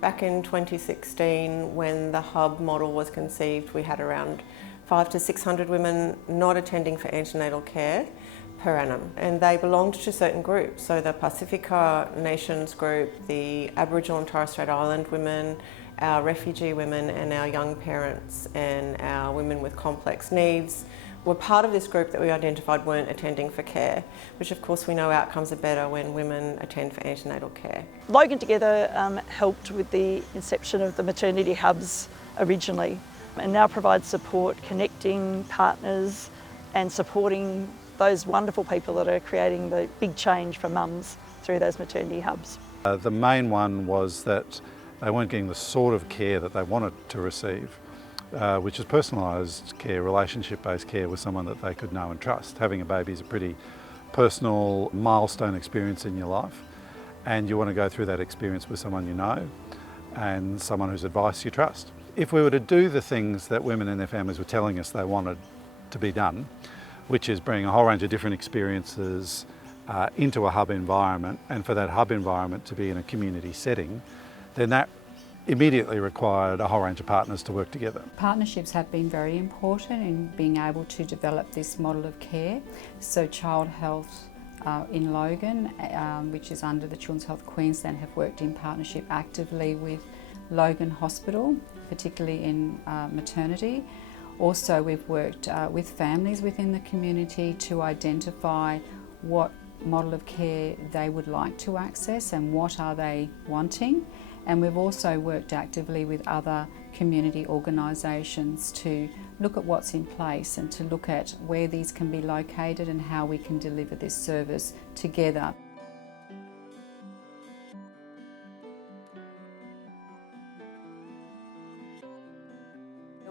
Back in 2016, when the hub model was conceived, we had around 500 to 600 women not attending for antenatal care per annum, and they belonged to certain groups. So the Pacifica Nations group, the Aboriginal and Torres Strait Island women, our refugee women and our young parents and our women with complex needs were part of this group that we identified weren't attending for care, which of course we know outcomes are better when women attend for antenatal care. Logan Together helped with the inception of the maternity hubs originally, and now provides support connecting partners and supporting those wonderful people that are creating the big change for mums through those maternity hubs. The main one was that they weren't getting the sort of care that they wanted to receive, which is personalised care, relationship-based care with someone that they could know and trust. Having a baby is a pretty personal milestone experience in your life, and you want to go through that experience with someone you know and someone whose advice you trust. If we were to do the things that women and their families were telling us they wanted to be done, which is bring a whole range of different experiences into a hub environment, and for that hub environment to be in a community setting, then that immediately required a whole range of partners to work together. Partnerships have been very important in being able to develop this model of care. So Child Health in Logan, which is under the Children's Health Queensland, have worked in partnership actively with Logan Hospital, particularly in maternity. Also, we've worked with families within the community to identify what model of care they would like to access and what are they wanting. And we've also worked actively with other community organisations to look at what's in place and to look at where these can be located and how we can deliver this service together.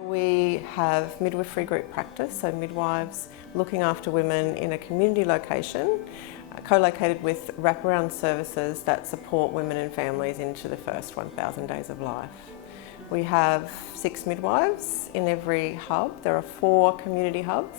We have midwifery group practice, so midwives looking after women in a community location, co-located with wraparound services that support women and families into the first 1,000 days of life. We have 6 midwives in every hub. There are 4 community hubs,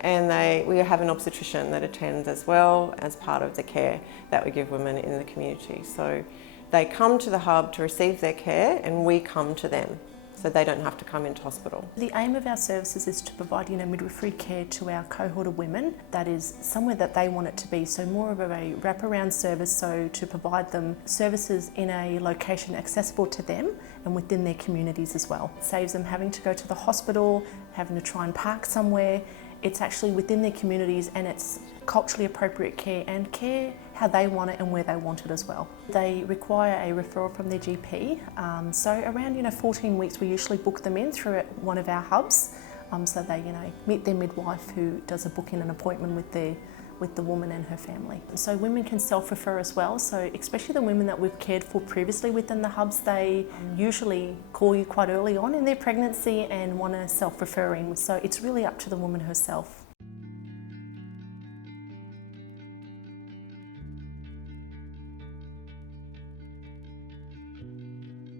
and we have an obstetrician that attends as well as part of the care that we give women in the community. So they come to the hub to receive their care, and we come to them, so they don't have to come into hospital. The aim of our services is to provide midwifery care to our cohort of women that is somewhere that they want it to be, so more of a wraparound service, so to provide them services in a location accessible to them and within their communities as well. It saves them having to go to the hospital, having to try and park somewhere. It's actually within their communities, and it's culturally appropriate care and care how they want it and where they want it as well. They require a referral from their GP, so around 14 weeks we usually book them in through one of our hubs, so they meet their midwife who does a booking an appointment with the woman and her family. So women can self-refer as well, so especially the women that we've cared for previously within the hubs, they usually call you quite early on in their pregnancy and want to self-refer in, so it's really up to the woman herself.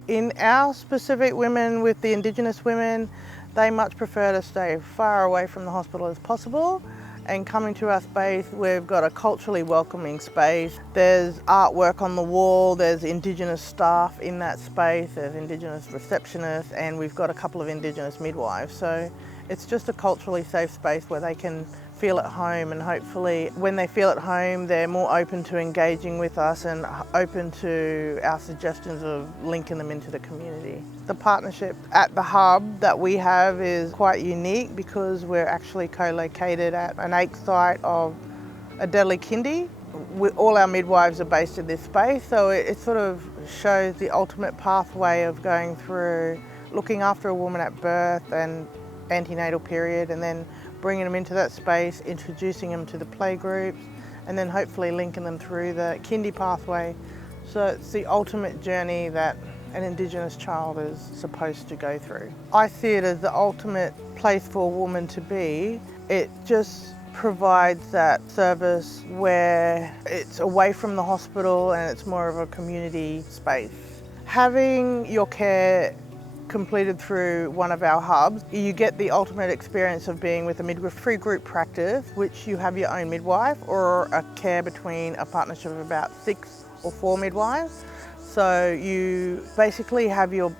In our specific women, with the Indigenous women, they much prefer to stay far away from the hospital as possible, and coming to our space, we've got a culturally welcoming space. There's artwork on the wall, there's Indigenous staff in that space, there's Indigenous receptionists, and we've got a couple of Indigenous midwives. So it's just a culturally safe space where they can feel at home, and hopefully when they feel at home they're more open to engaging with us and open to our suggestions of linking them into the community. The partnership at the hub that we have is quite unique because we're actually co-located at an AIC site of a Deadly Kindy. All our midwives are based in this space, so it sort of shows the ultimate pathway of going through looking after a woman at birth and antenatal period, and then bringing them into that space, introducing them to the play groups, and then hopefully linking them through the kindy pathway. So it's the ultimate journey that an Indigenous child is supposed to go through. I see it as the ultimate place for a woman to be. It just provides that service where it's away from the hospital and it's more of a community space. Having your care completed through one of our hubs, you get the ultimate experience of being with a midwifery group practice, which you have your own midwife, or a care between a partnership of about 6 or 4 midwives. So you basically have your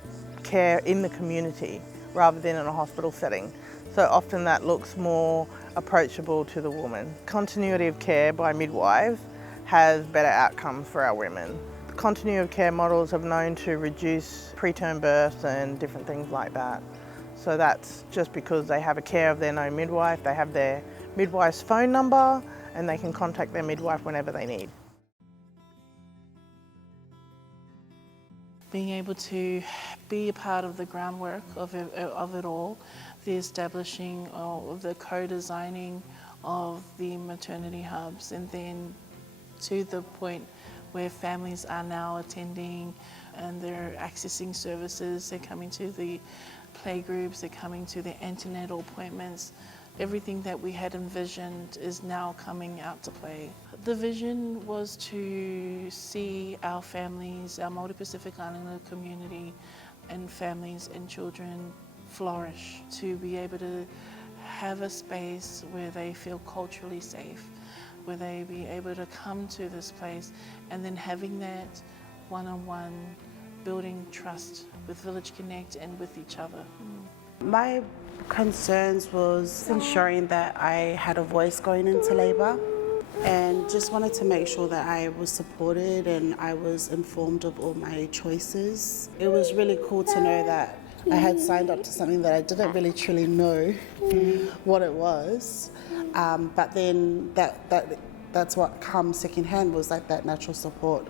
care in the community rather than in a hospital setting. So often that looks more approachable to the woman. Continuity of care by midwives has better outcomes for our women. Continuity of care models have known to reduce preterm births and different things like that. So that's just because they have a care of their own midwife, they have their midwife's phone number and they can contact their midwife whenever they need. Being able to be a part of the groundwork of it all, the establishing of the co-designing of the maternity hubs, and then to the point where families are now attending and they're accessing services, they're coming to the playgroups, they're coming to the antenatal appointments. Everything that we had envisioned is now coming out to play. The vision was to see our families, our multi-Pacific Islander community and families and children flourish, to be able to have a space where they feel culturally safe, where they be able to come to this place and then having that one-on-one, building trust with Village Connect and with each other. My concerns was ensuring that I had a voice going into labour and just wanted to make sure that I was supported and I was informed of all my choices. It was really cool to know that I had signed up to something that I didn't really truly know what it was, but then that's what comes secondhand was like that natural support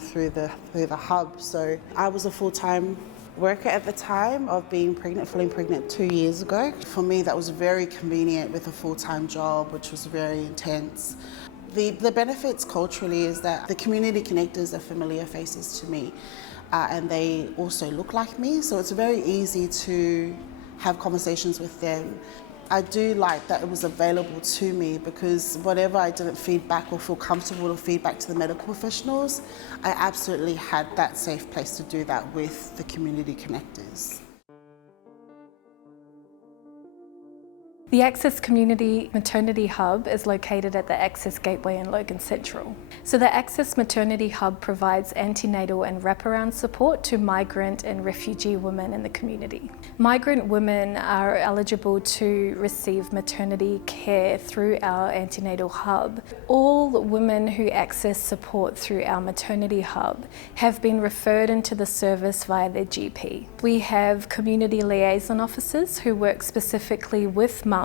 through the hub. So I was a full-time worker at the time of being pregnant, falling pregnant 2 years ago. For me, that was very convenient with a full-time job, which was very intense. The benefits culturally is that the community connectors are familiar faces to me, and they also look like me, so it's very easy to have conversations with them. I do like that it was available to me because whatever I didn't feed back or feel comfortable to feed back to the medical professionals, I absolutely had that safe place to do that with the community connectors. The Access Community Maternity Hub is located at the Access Gateway in Logan Central. So the Access Maternity Hub provides antenatal and wraparound support to migrant and refugee women in the community. Migrant women are eligible to receive maternity care through our antenatal hub. All women who access support through our maternity hub have been referred into the service via their GP. We have community liaison officers who work specifically with mums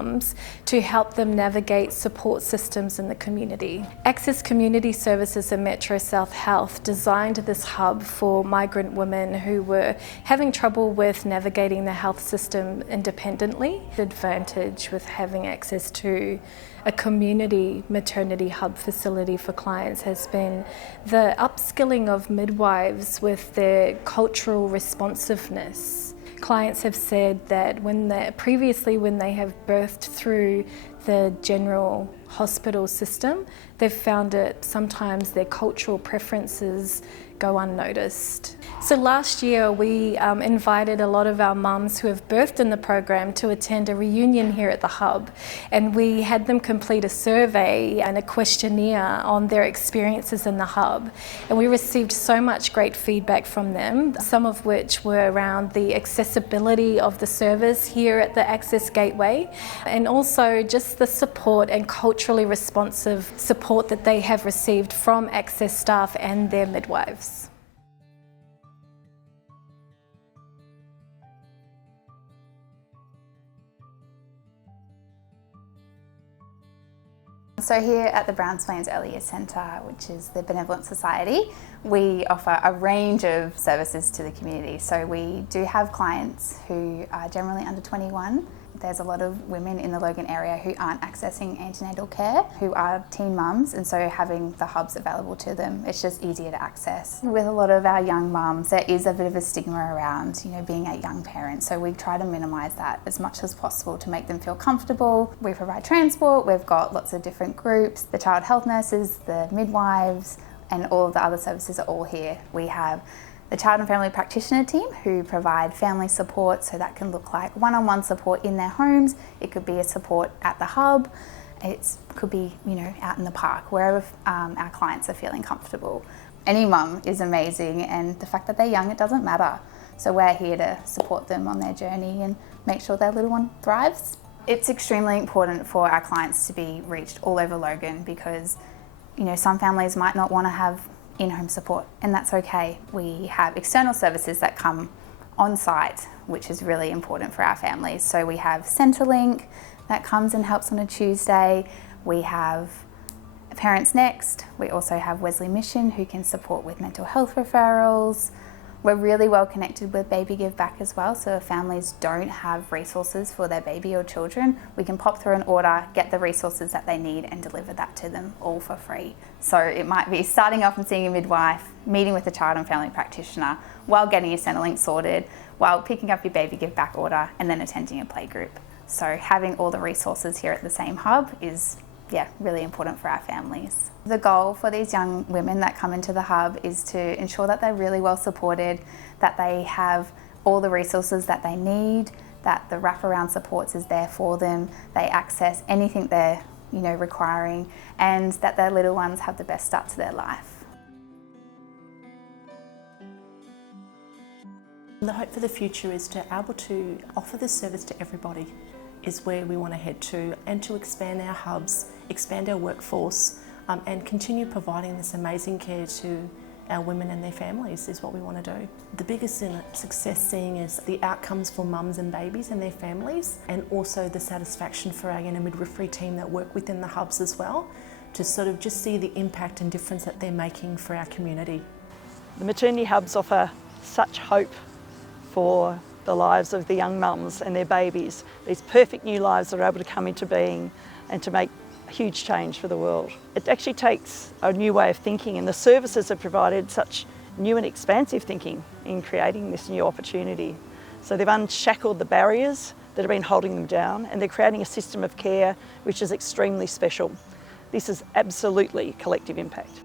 to help them navigate support systems in the community. Access Community Services and Metro South Health designed this hub for migrant women who were having trouble with navigating the health system independently. The advantage with having access to a community maternity hub facility for clients has been the upskilling of midwives with their cultural responsiveness. Clients have said that previously when they have birthed through the general hospital system, they've found it sometimes their cultural preferences go unnoticed. So last year we invited a lot of our mums who have birthed in the program to attend a reunion here at the hub, and we had them complete a survey and a questionnaire on their experiences in the hub, and we received so much great feedback from them, some of which were around the accessibility of the service here at the Access Gateway, and also just the support and culturally responsive support that they have received from Access staff and their midwives. So here at the Browns Plains Early Years Centre, which is the Benevolent Society, we offer a range of services to the community. So we do have clients who are generally under 21. There's a lot of women in the Logan area who aren't accessing antenatal care, who are teen mums, and so having the hubs available to them, it's just easier to access. With a lot of our young mums, there is a bit of a stigma around, being a young parent, so we try to minimise that as much as possible to make them feel comfortable. We provide transport, we've got lots of different groups, the child health nurses, the midwives, and all of the other services are all here. We have the child and family practitioner team who provide family support, so that can look like one-on-one support in their homes. It could be a support at the hub. It could be, out in the park, wherever our clients are feeling comfortable. Any mum is amazing, and the fact that they're young, it doesn't matter. So we're here to support them on their journey and make sure their little one thrives. It's extremely important for our clients to be reached all over Logan because, you know, some families might not want to have in-home support, and that's okay. We have external services that come on site, which is really important for our families. So we have Centrelink that comes and helps on a Tuesday. We have Parents Next. We also have Wesley Mission, who can support with mental health referrals. We're really well connected with Baby Give Back as well, so if families don't have resources for their baby or children, we can pop through an order, get the resources that they need and deliver that to them all for free. So it might be starting off and seeing a midwife, meeting with a child and family practitioner while getting your Centrelink sorted, while picking up your Baby Give Back order and then attending a playgroup. So having all the resources here at the same hub is really important for our families. The goal for these young women that come into the hub is to ensure that they're really well supported, that they have all the resources that they need, that the wraparound supports is there for them, they access anything they're requiring, and that their little ones have the best start to their life. The hope for the future is to be able to offer this service to everybody is where we want to head to, and to expand our hubs, expand our workforce, and continue providing this amazing care to our women and their families is what we want to do. The biggest success seeing is the outcomes for mums and babies and their families, and also the satisfaction for our midwifery team that work within the hubs as well, to sort of just see the impact and difference that they're making for our community. The maternity hubs offer such hope for the lives of the young mums and their babies, these perfect new lives that are able to come into being and to make a huge change for the world. It actually takes a new way of thinking, and the services have provided such new and expansive thinking in creating this new opportunity. So they've unshackled the barriers that have been holding them down, and they're creating a system of care which is extremely special. This is absolutely collective impact.